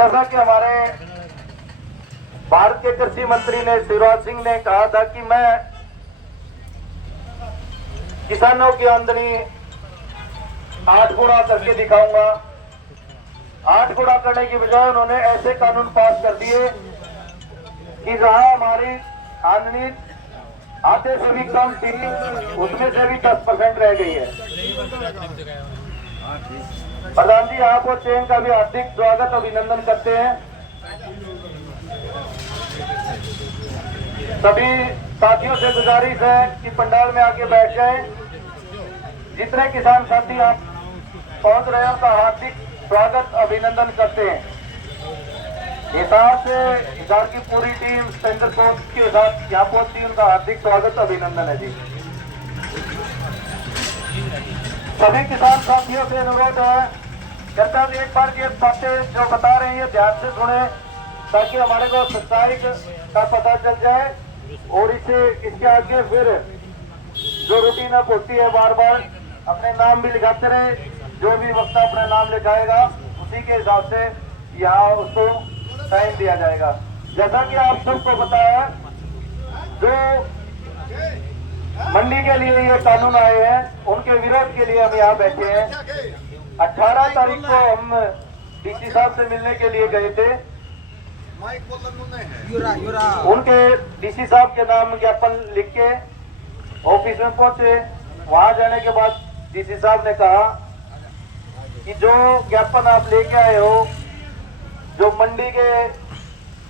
जैसा कि हमारे भारत के कृषि मंत्री ने शिवराज सिंह ने कहा था कि मैं किसानों की आमदनी 8 गुना करके दिखाऊंगा। 8 गुना करने की बजाय उन्होंने ऐसे कानून पास कर दिए कि जहां हमारी आमदनी आधे से भी कम थी उसमें से भी 10% रह गई है। प्रधान जी, आपको चयन का भी हार्दिक स्वागत अभिनंदन करते हैं। सभी साथियों से गुजारिश है कि पंडाल में आके बैठ जाएं। जितने किसान साथी आप पहुंच रहे हैं उनका हार्दिक स्वागत अभिनंदन करते हैं। हिसाब से इधर की पूरी टीम सेंटर कोच के साथ यहाँ पहुंची, उनका हार्दिक स्वागत अभिनंदन है जी। सभी किसान साथियों से अनुरोध है, कृपया एक बार ये बातें जो बता रहे हैं ये ध्यान से सुने ताकि हमारे को सच्चाई का पता चल जाए और इसके आगे फिर जो रूटीन अब होती है बार बार अपने नाम भी लिखाते रहे। जो भी वक्ता अपना नाम लिखाएगा उसी के हिसाब से यहाँ उसको टाइम दिया जाएगा। जैसा कि आप सबको बताया, जो मंडी के लिए ये कानून आए हैं उनके विरोध के लिए हम यहाँ बैठे हैं। 18 तारीख को हम डीसी साहब से मिलने के लिए गए थे। उनके डीसी साहब के नाम ज्ञापन लिख के ऑफिस में पहुंचे। वहां जाने के बाद डीसी साहब ने कहा कि जो ज्ञापन आप लेके आए हो, जो मंडी के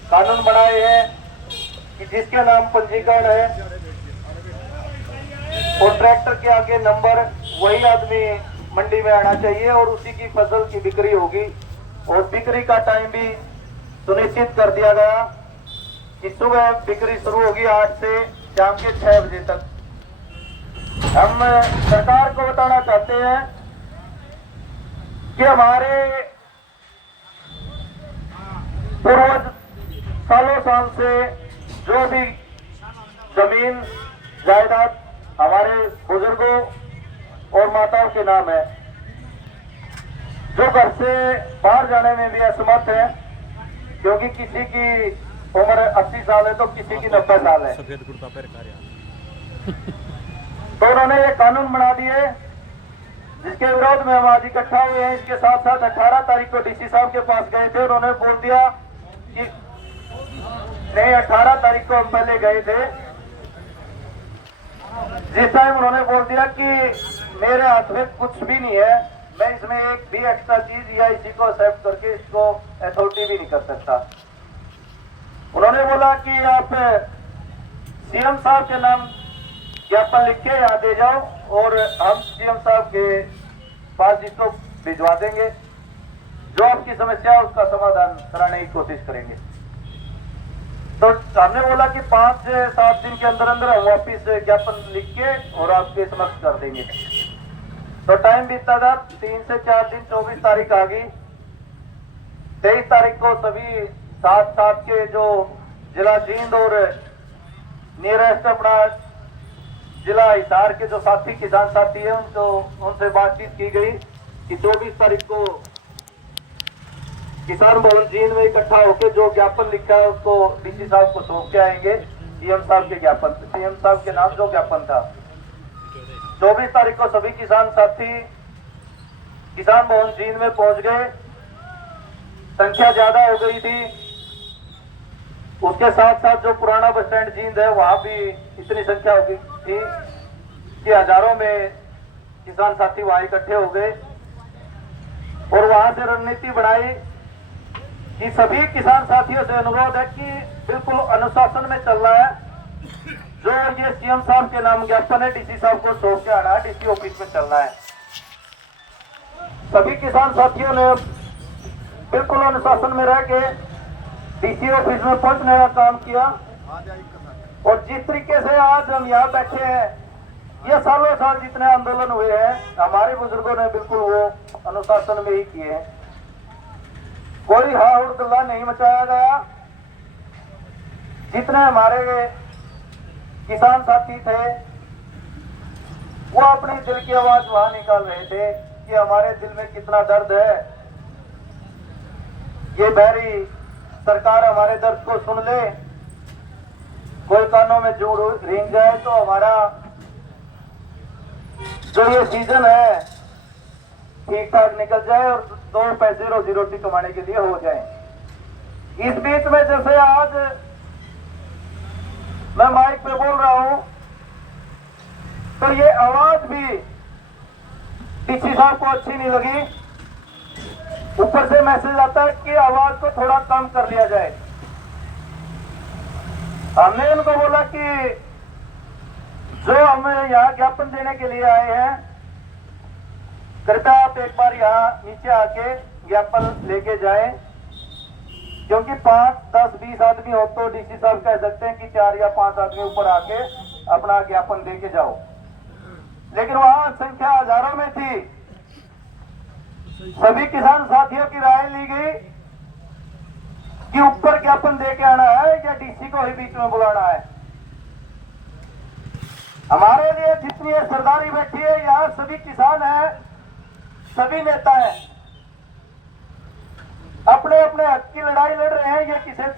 कानून बनाए हैं कि जिसके नाम पंजीकरण है और ट्रैक्टर के आगे नंबर, वही आदमी मंडी में आना चाहिए और उसी की फसल की बिक्री होगी। और बिक्री का टाइम भी सुनिश्चित कर दिया गया कि सुबह बिक्री शुरू होगी 8 से शाम के 6 बजे तक। हम सरकार को बताना चाहते हैं कि हमारे पूर्वज सालों साल से जो भी जमीन जायदाद हमारे बुजुर्गों और माताओं के नाम है, जो घर से बाहर जाने में भी असमर्थ है क्योंकि किसी की उम्र 80 साल है तो किसी की 90 साल है, सफेद कुर्ता तो उन्होंने ये कानून बना दिए जिसके विरोध में हम आज इकट्ठा हुए हैं। इसके साथ साथ 18 तारीख को डीसी साहब के पास गए थे। उन्होंने बोल दिया कि नहीं, 18 तारीख को हम पहले गए थे, जिस टाइम उन्होंने बोल दिया कि मेरे हाथ में कुछ भी नहीं है, मैं इसमें एक भी एक्स्ट्रा चीज या इसी को एक्सेप्ट करके इसको अथॉरिटी भी नहीं कर सकता। उन्होंने बोला कि आप सीएम साहब के नाम ज्ञापन लिख के यहाँ दे जाओ और हम सीएम साहब के पास इसको भिजवा देंगे, जो आपकी समस्या है उसका समाधान कराने की कोशिश करेंगे। तो हमने बोला कि 5 से 7 दिन के अंदर अंदर हम वापिस ज्ञापन लिख के और आपके समक्ष कर देंगे। तो टाइम बीतता था, 3 से 4 दिन, 24 तारीख आ गई। 23 तारीख को सभी साथ के जो जिला जींद और नियरेस्ट अपना जिला हिसार के जो साथी किसान साथी है उनसे बातचीत की गई कि 24 तारीख को किसान भवन जींद में इकट्ठा होकर जो ज्ञापन लिखा है उसको डीसी साहब को सौंप के आएंगे। सीएम साहब के ज्ञापन, सीएम साहब के नाम जो ज्ञापन था। 24 तारीख को सभी किसान साथी किसान भवन जींद में पहुंच गए। संख्या ज्यादा हो गई थी। उसके साथ साथ जो पुराना बस स्टैंड जींद है वहां भी इतनी संख्या हो गई थी कि हजारों में किसान साथी वहां इकट्ठे हो गए और वहां से रणनीति बनाई कि सभी किसान साथियों से अनुरोध है कि बिल्कुल अनुशासन में चलना है। जो ये सीएम साहब के नाम ज्ञापन है डीसी साहब को सौंप के आना है, डीसी ऑफिस में चलना है। सभी किसान साथियों ने बिल्कुल अनुशासन में रह के डीसी ऑफिस में पहुंचने का काम किया और जिस तरीके से आज हम यहाँ बैठे हैं, ये सालों साल जितने आंदोलन हुए हैं हमारे बुजुर्गों ने बिल्कुल वो अनुशासन में ही किए हैं। कोई हाहुड़दुल्ला नहीं मचाया गया। जितने हमारे किसान साथी थे वो अपनी दिल की आवाज वहां निकाल रहे थे कि हमारे दिल में कितना दर्द है। ये बहरी सरकार हमारे दर्द को सुन ले, कोई कानों में जोड़ रेंग जाए तो हमारा जो ये सीजन है ठीक ठाक निकल जाए और 2 पैसे रोजी रोटी कमाने के लिए हो जाए। इस बीच में जैसे आज मैं माइक पे बोल रहा हूं तो ये आवाज भी डीसी साहब को अच्छी नहीं लगी। ऊपर से मैसेज आता है कि आवाज को थोड़ा कम कर लिया जाए। हमने उनको बोला कि जो हमें यहाँ ज्ञापन देने के लिए आए हैं, कृपया आप एक बार यहाँ नीचे आके ज्ञापन लेके जाएं, क्योंकि 5, 10, 20 आदमी हो तो डीसी साहब कह सकते हैं कि 4 या 5 आदमी ऊपर आके अपना ज्ञापन दे के जाओ, लेकिन वहां संख्या हजारों में थी। सभी किसान साथियों की राय ली गई कि ऊपर ज्ञापन दे के आना है या डीसी को ही बीच में बुलाना है। हमारे लिए जितनी सरदारी बैठी है, यहाँ सभी किसान हैं, सभी नेता हैं, अपने अपने हक की लड़ाई लड़ रहे हैं। ये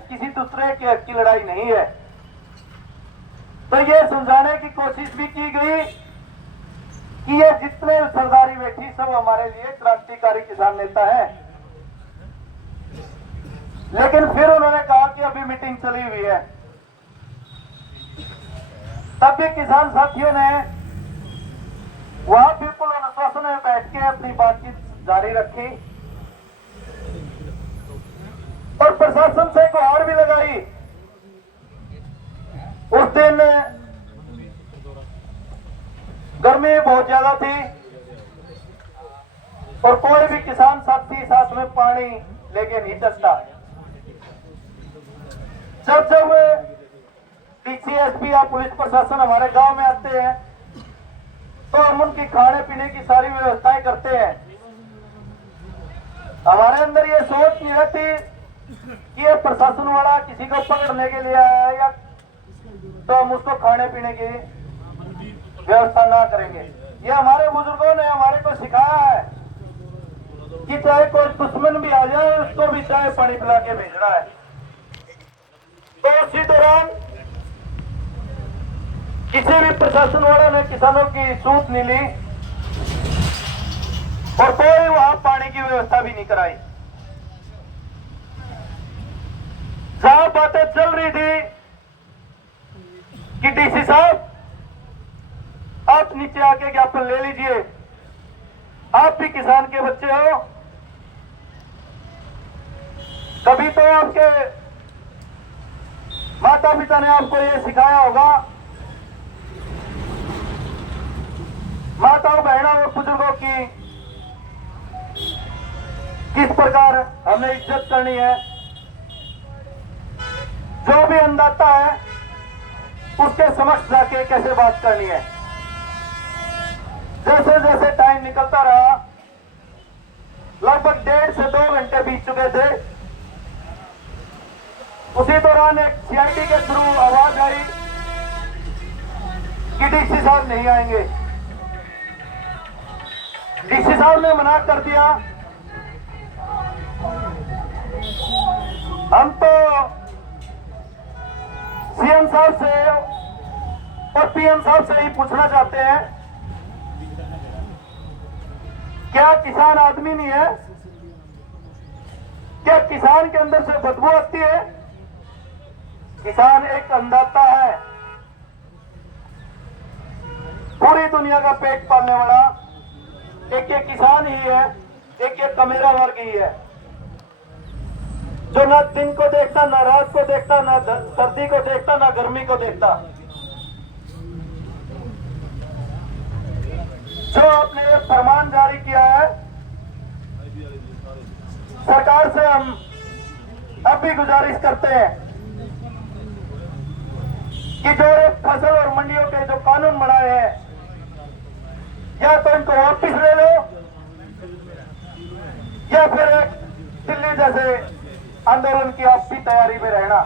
किसी दूसरे के हक की लड़ाई नहीं है। तो ये समझाने की कोशिश भी की गई कि ये जितने सरदारी बैठी सब हमारे लिए क्रांतिकारी किसान नेता है। लेकिन फिर उन्होंने कहा कि अभी मीटिंग चली हुई है। तब भी किसान साथियों ने वहां बिल्कुल अनुशासन में बैठ के अपनी बातचीत जारी रखी और प्रशासन से गुहार भी लगाई। उस दिन गर्मी बहुत ज्यादा थी और कोई भी किसान साथी साथ में पानी लेके नहीं चलता। जब डीसी, एसपी या पुलिस प्रशासन हमारे गांव में आते हैं तो हम उनकी खाने पीने की सारी व्यवस्थाएं करते हैं। हमारे अंदर ये सोच नहीं रहती कि ये प्रशासन वाला किसी को पकड़ने के लिए आया है या तो हम उसको खाने पीने की व्यवस्था ना करेंगे। ये हमारे बुजुर्गों ने हमारे को सिखाया है कि चाहे कोई दुश्मन भी आ जाए उसको भी चाय पानी पिला के भेजना है। तो उसी दौरान किसी भी प्रशासन वाले ने किसानों की सूट नहीं ली और कोई वहां पानी की व्यवस्था भी नहीं कराई। जहां बातें चल रही थी कि डीसी साहब आप नीचे आके ज्ञापन ले लीजिए, आप भी किसान के बच्चे हो, कभी तो आपके माता पिता ने आपको ये सिखाया होगा, माताओं बहनों और बुजुर्गों की किस प्रकार हमें इज्जत करनी है। जो भी अन्नदाता है उसके समक्ष जाके कैसे बात करनी है। जैसे जैसे टाइम निकलता रहा, लगभग 1.5 से 2 घंटे बीत चुके थे। उसी दौरान एक सीआईडी के थ्रू आवाज आई कि डीसी साहब नहीं आएंगे। डीसी साहब ने मना कर दिया। हम तो सीएम साहब से और पीएम साहब से ही पूछना चाहते हैं, क्या किसान आदमी नहीं है? क्या किसान के अंदर से बदबू आती है? किसान एक अन्नदाता है, पूरी दुनिया का पेट पालने वाला एक ये किसान ही है, एक ये कमेरा वर्ग ही है, जो ना दिन को देखता, ना रात को देखता, ना सर्दी को देखता, ना गर्मी को देखता। जो आपने ये फरमान जारी किया है, सरकार से हम अब भी गुजारिश करते हैं कि जो ये फसल और मंडियों के जो कानून बनाए हैं, या तो इनको वापिस ले लो या फिर एक दिल्ली जैसे आंदोलन की आप भी तैयारी में रहना।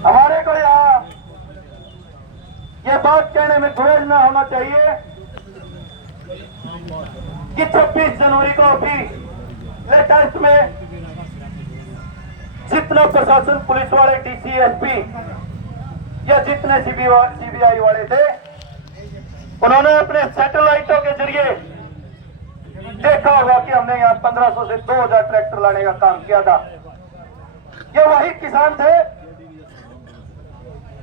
हमारे को यहाँ ये बात कहने में गुरेज न होना चाहिए कि 26 जनवरी को भी लेटेस्ट में जितना प्रशासन पुलिस वाले डीसी एसपी या जितने सीबीआई वाले थे, उन्होंने अपने सैटेलाइटों के जरिए देखा होगा कि हमने यहाँ 1500 से 2000 ट्रैक्टर लाने का काम किया था। ये वही किसान थे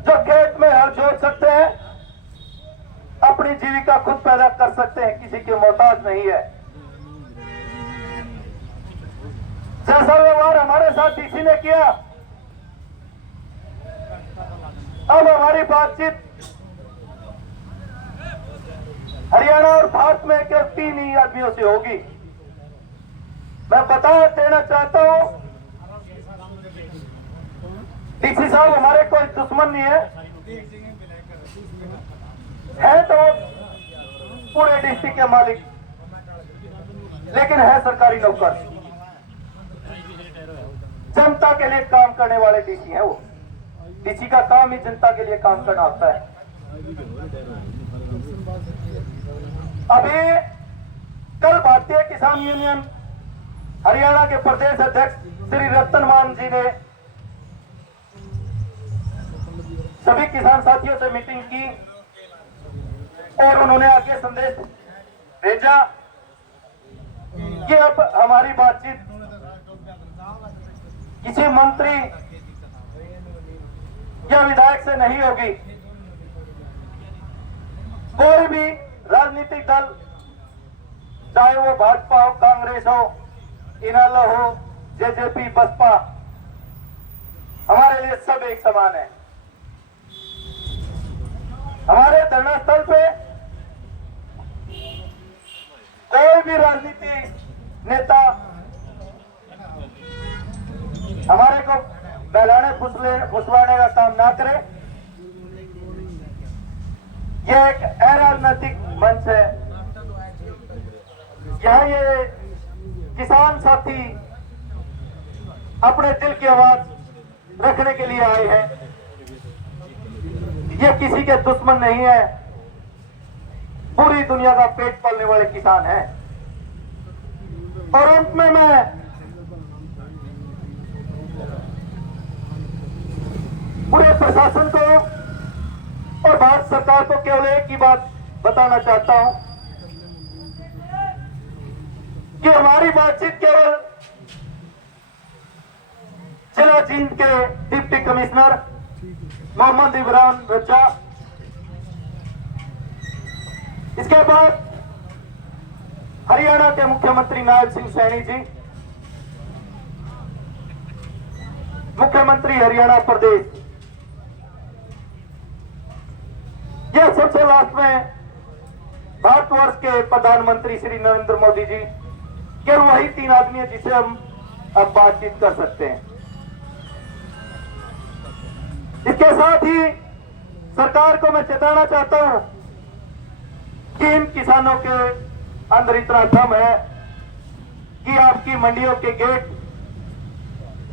जो खेत में हल जोत सकते हैं, अपनी जीविका खुद पैदा कर सकते हैं, किसी के मोहताज नहीं है। जैसा व्यवहार हमारे साथ डीसी ने किया, अब हमारी बातचीत हरियाणा और भारत में केवल 3 ही आदमियों से होगी। मैं बता देना चाहता हूं, डीसी साहब हमारे कोई दुश्मन नहीं है तो पूरे डिस्ट्रिक्ट के मालिक, लेकिन है सरकारी नौकर, जनता के लिए काम करने वाले डीसी हैं। वो डीसी का काम ही जनता के लिए काम करना होता है। अभी कल भारतीय किसान यूनियन हरियाणा के प्रदेश अध्यक्ष श्री रतन मान जी ने सभी किसान साथियों से मीटिंग की और उन्होंने आगे संदेश भेजा कि अब हमारी बातचीत किसी मंत्री या विधायक से नहीं होगी। कोई भी राजनीतिक दल, चाहे वो भाजपा हो, कांग्रेस हो, इनेलो हो, जेजेपी, बसपा, हमारे लिए सब एक समान है। हमारे धरना स्थल पे कोई भी राजनीति नेता हमारे को बहलाने फुसलाने का काम ना करे। यह एक अराजनीतिक मंच है। यहाँ ये किसान साथी अपने दिल की आवाज रखने के लिए आए हैं। ये किसी के दुश्मन नहीं है, पूरी दुनिया का पेट पालने वाले किसान हैं। और अंत में मैं पूरे प्रशासन को और भारत सरकार को केवल एक ही बात बताना चाहता हूं कि हमारी बातचीत केवल जिला जींद के डिप्टी कमिश्नर मोहम्मद इमरान रजा, इसके बाद हरियाणा के मुख्यमंत्री नायब सिंह सैनी जी, मुख्यमंत्री हरियाणा प्रदेश, यह सबसे लास्ट में भारतवर्ष के प्रधानमंत्री श्री नरेंद्र मोदी जी, केवल वही 3 आदमी है जिसे हम अब बातचीत कर सकते हैं। इसके साथ ही सरकार को मैं चेताना चाहता हूं कि इन किसानों के अंदर इतना दम है कि आपकी मंडियों के गेट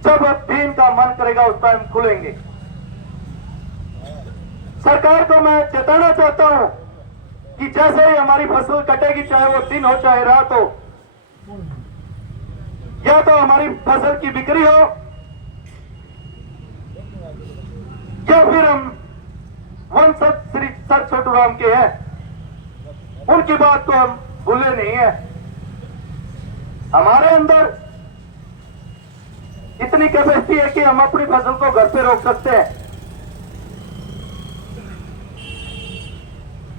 जब भी इनका मन करेगा उस टाइम खुलेंगे। सरकार को मैं चेताना चाहता हूं कि जैसे ही हमारी फसल कटेगी, चाहे वो दिन हो चाहे रात हो, या तो हमारी फसल की बिक्री हो या फिर हम वंशज श्री सर छोटू राम के हैं, उनकी बात को हम भूले नहीं है। हमारे अंदर इतनी कैपेसिटी है कि हम अपनी फसल को घर पे रोक सकते हैं।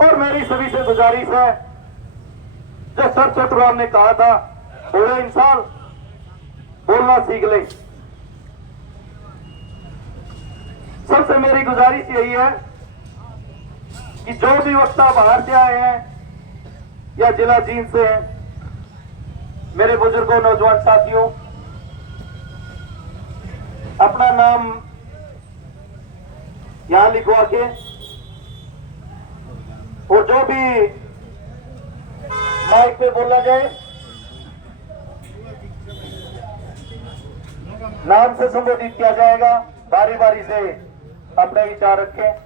और मेरी सभी से गुजारिश है, जो सर छोटू राम ने कहा था, थोड़े इंसान बोलना सीख ले। सबसे मेरी गुजारिश यही है कि जो भी वक्ता बाहर से आए हैं या जिला जींद से हैं, मेरे बुजुर्गों, नौजवान साथियों, अपना नाम यहां लिखवा के और जो भी माइक पे बोला जाए नाम से संबोधित किया जाएगा। बारी बारी से अपने विचार रखें।